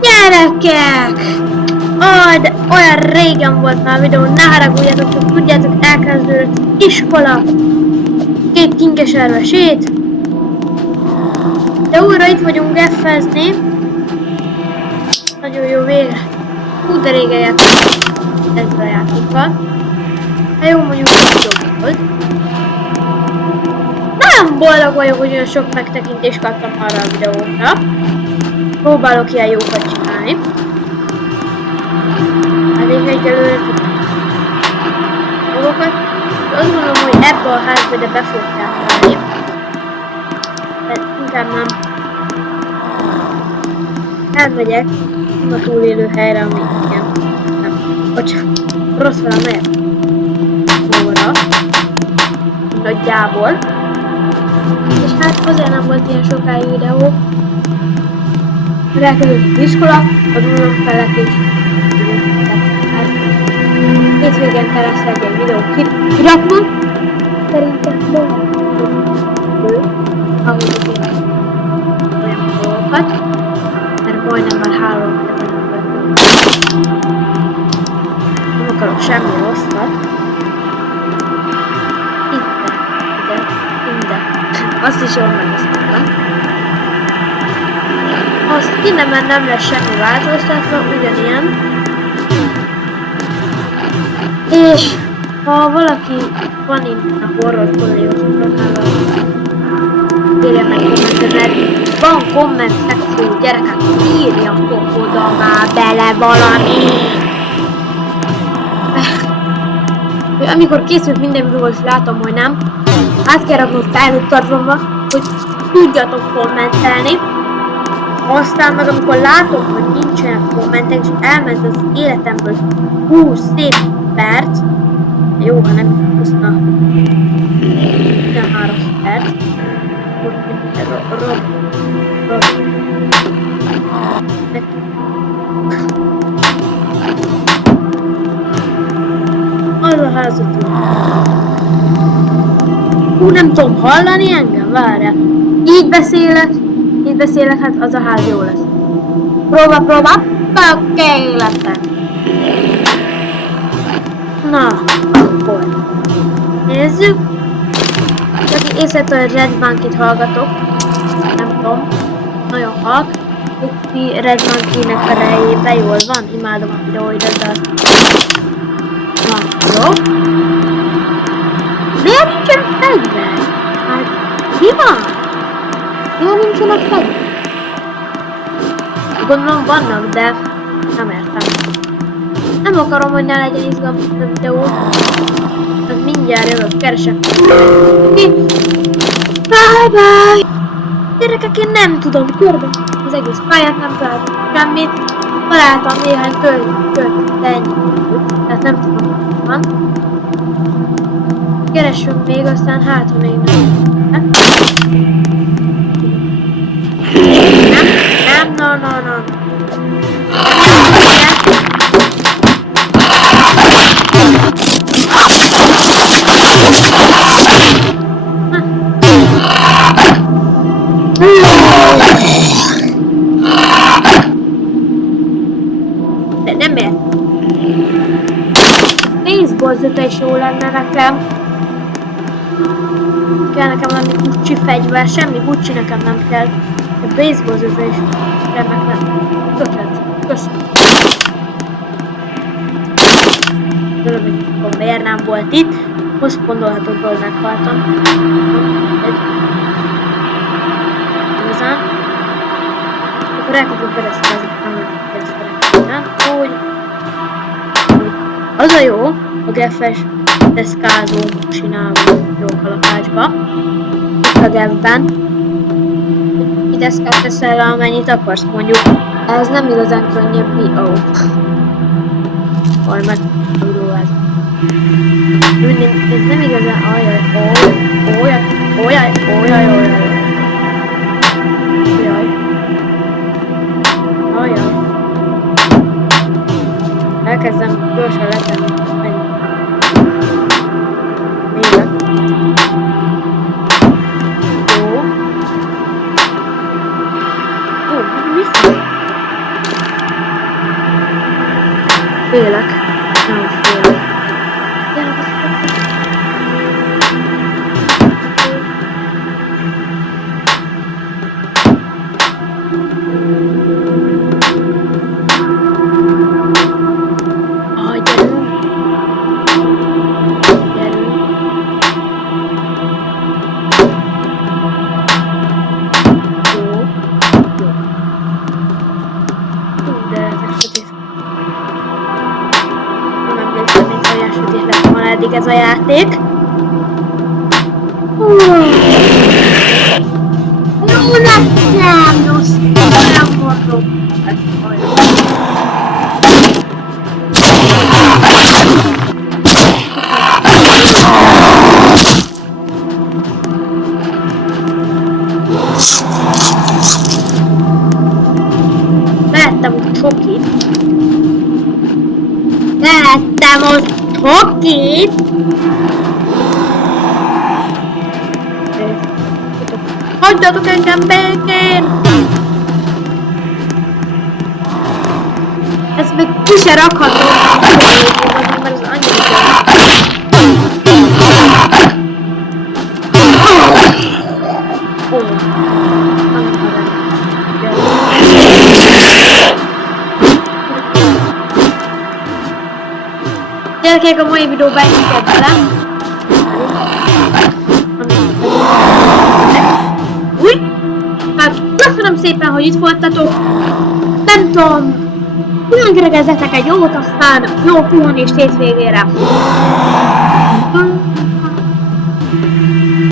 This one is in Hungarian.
Gyerekek! De olyan régen volt már videó, ne haragudjatok, csak tudjátok, elkezdődött iskola. 2 kinkeserve sét. De újra itt vagyunk F-ezni. Nagyon jó végre. Hú, de régen játszottam ezzel a játékkal. Hát jó, mondjuk jobb volt. Nem boldog vagyok, hogy olyan sok megtekintést kaptam arra a videókra. Próbálok ilyen jókat csinálni. Elég egyelőre dolgokat. Azt gondolom, hogy ebbe a házba ide be fogok állni. De inkább nem. Elmegyek a túlélő helyre, ami igen. Nem. Bocsánat. Rossz fel a melyek. Óra. Nagyjából. És hát azért nem volt ilyen sokáig videó. Elkezdődött az iskola, a dúlom felett is. Hétvégén lesz egy ilyen videó kirakva. Szerintem ahogy olyan dolgokat. Mert majdnem már 3 nem akarok semmi rosszat. Ide. Azt is jól megosztottam. Azt innen már nem lesz semmi változtatva, ugyanilyen. És ha valaki van itt a horror kollégiumoknál, írja meg kommentet, mert van komment szekció, gyerekek, írjatok oda már bele valami! Amikor készült minden videó, és látom, hogy nem, át kell raknom felnőtt tartalomba, hogy tudjatok kommentelni. Aztán meg amikor látom, hogy nincsenek kommentek, és elment az életemből 20 szép perc, jó, ha nem 20, 13 perc, az a házat. Nem tudom hallani engem, várjál. Így beszélek, hát az a ház jó lesz. Próba, tökéletes. Na, akkor nézzük. Aki észrevette, hogy Red Monkey-t hallgatok, nem tudom, nagyon halk. Itt Red Monkey-nek a rejében jól van, imádom a videóidat, de azt na, jó. Miért nincsen fegyver? Hát, mi van? Miért nincsenek fegyver? Gondolom vannak, de nem értem. Nem akarom, hogy ne legyen izgalmas a videó. Az mindjárt jövök, keresek. Bye! Gyerekek, én nem tudom körbe. Az egész pályát nem találtam semmit. Találtam néhány költ, de ennyi. Tehát nem tudom, hogy van. Keressünk még, aztán hát, még nem. Nem. De nem ért. Baseballzöte is jó lenne nekem. Kell nekem lenni Gucci fegyver, semmi Gucci nekem nem kell. A baseballzöte is remek lenne. Tökélet. Köszönöm. Tudom, hogy miért nem volt itt. Most gondolhatod, hogy meghaltam. Igazán. Akkor elkezdjük keresztezni. Nem úgy. Az a jó, a geffes deszkázó csináló jókalapácsba. Itt a geffben. Egy deszkát teszel le, amennyit akarsz, mondjuk. Ez nem igazán könnyebb. Majd meg ez. Ez nem igazán ajaj. Elkezdem gyorsan letenni. Nézd. Jó. Ó, mi van? Félek. Nem félek. Gyere, eddig ez a játék. Jó, nem rossz, nem mondom. Lehettem ott csokit. Lehettem ott csokit. Hagyjatok engem békén! Ezt még ki se rakhatom, mert az annyira gyerekek, a mai videóban ennyit ebben. Hát, köszönöm szépen, hogy itt voltatok. Nem tudom, ugyan keregezzetek egy jót, aztán jó pihenést hétvégére.